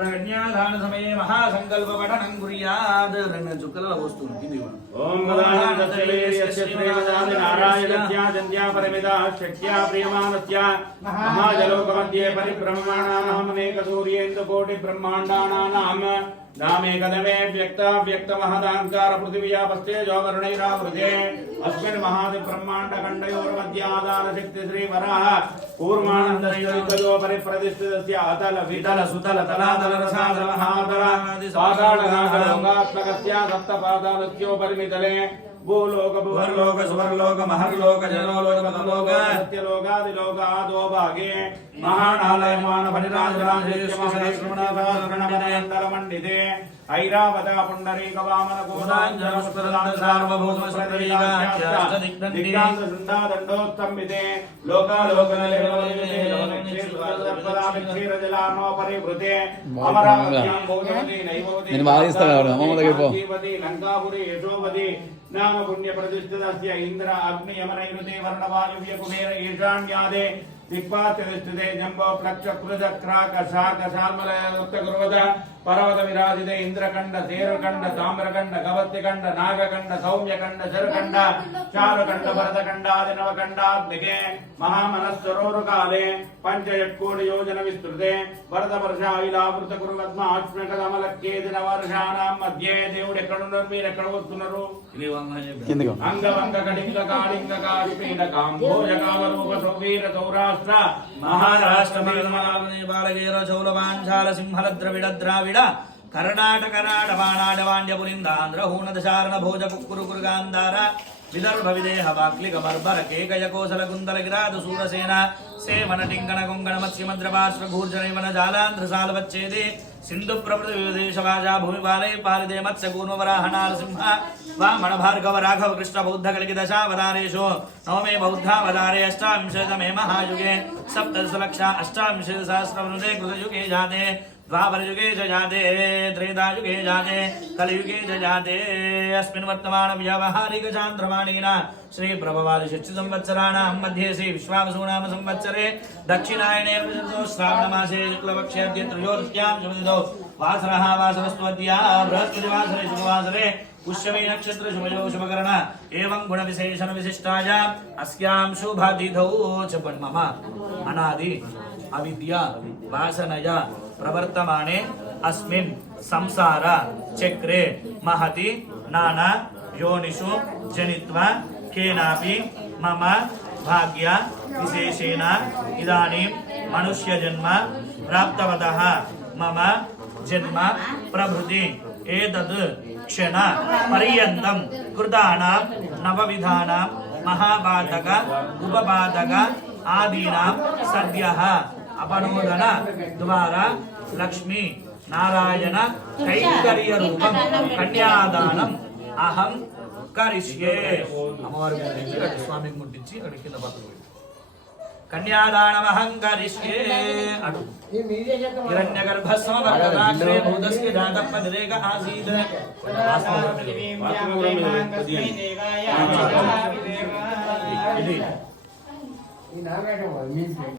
కన్యాదాన సమయే మహాసంకల్ప పఠనం కుర్యాద్. రెండు చుక్కల వస్తుంది. ఓం నారాయణస్య పరిమిత శక్త్యా ప్రియమానస్య మహాజలోకమధ్యే పరిభ్రమమాణానామనేక సూర్యేందు కోటి బ్రహ్మాండానానాం नामे कदमे व्यक्त महदांकार पृथिव्यापस्ते जोवरुणैरावृते अस्मिन् महादि ब्रह्मांड खण्डयोर्मध्यादान शक्ति श्री वराह कूर्मानन्दयोगो परिप्रतिष्ठितस्य अतल वितल सुतल तलातल रसातल महातल साधारण गागात्मकस्य सप्तपादालस्यो परिमितले भूलोक भुवर्लोक सुवर्लोक महर्लोक जलोलोक पदलोक सत्यलोकादिलोक आदो भागे महानालयमान फलिराजराजेश्वरमणमण्डिते ऐरावत पुण्डरीक वामन गोदाञ्जन सार्वभौम दिग्गान्त दण्डोत्तम्बिते लोकालोकनलेक्षीर जलानो परिवृते अमरावत्यां भोगवती नैववती लंकापुरी यशोवती नाम पुण्य प्रतिष्ठितस्य इंद्र अग्नि यमनैरुते वर्णवायुव्य कुबेर ईशान्यादे दिक्पात्यतिष्ठिते जम्बो प्लक्ष कृज क्राक शाक शाल्मलय उत्तगुरुवद पर्वत विराजिते इंद्रकंड तेरुकंड ताम्रकंड गवत्यकंड नागकंड सौम्यकंड शरकंड चारुकंड भरतकंडादि नवकंडात्मिके महामनस्सरोरुकाले पंचयट्कोटि योजन विस्तृते भरतवर्षाइलावृत कुरुवद्माश्मकदमलक्केदि नवर्षाणां मध्ये దేవుడు ఎక్కడ ఉన్నారు మీరు ఎక్కడ వస్తున్నారు అంగవంగ కళింగ కాళింగ కాళిపీడ కాంభోజ కామరూప సౌవీర సౌరాష్ట్ర మహారాష్ట్ర బాలగీర చౌలవాంఛాల సింహల ద్రవిడ ద్రావిడ కర్ణాటక నాడవాణాడ వాణ్య పులిందాంధ్ర హూణదశారణ భోజ కుక్కురు కురుగాంధార విదర్భ విదేహ వాక్లిక బర్బర కేకయ కోసల కుందల గిరాద సూరసేన సేవన టింగణ కొంగణ మత్స్యమద్రపాశ్ర భూర్జనైవన జాలాంధ్ర సాలవచ్చేది సింధు ప్రభృతి విదేశ వాజా భూమి బాలై పాలిదే మత్స్య కూర్మవరాహ నారసింహ వామణ భార్గవ రాఘవ కృష్ణ బౌద్ధ కలికి దశావతారేషు నవమే బౌద్ధావతారే అష్టావింశతమే మహాయుగే సప్తదశలక్ష అష్టావింశత సహస్రవృతే కృతయుగే జాతే द्वापरयुगे च जाते त्रेतायुगे जाते कलियुगे च जाते अस्मिन् वर्तमान व्यावहारिक चान्द्रमाणेन श्री प्रभवादि षट् संवत्सराणां मध्ये श्री विश्वावसुनाम संवत्सरे दक्षिणायने श्रावण मासे शुक्लपक्षे अद्य त्रयोदश्यां शुभदिनौ वासरः वासरस्त्वद्या बृहस्पतिवासरे शुभवासरे पुष्यमे नक्षत्र शुभयो शुभकरण एवं गुण विशेषण विशिष्टाय अस्यां शुभतिथौ च मम अनादि अविद्या वासनया प्रवर्तमाने अस्मिन् संसार चक्रे महति नाना योनिषु जनित्वा केनापि मम भाग्य विशेषेण इदानीं मनुष्य जन्म प्राप्तवतः मम जन्म प्रभृति एतद् क्षण पर्यन्तं कृतानां नवविधानां महाबाधक उपबाधक आदीनां सद्यः अपनोदन द्वारा लक्ष्मी नारायण कैंकर्य रूपं कन्यादानम अहं करिष्ये अमवारी स्वामी मुट्टिंची अडि किंद पत्तु कन्यादानम अहं करिष्ये अडु हिरण्यगर्भस्वमर्गदाक्षे भूतस्य जातपदिरेक आसीत्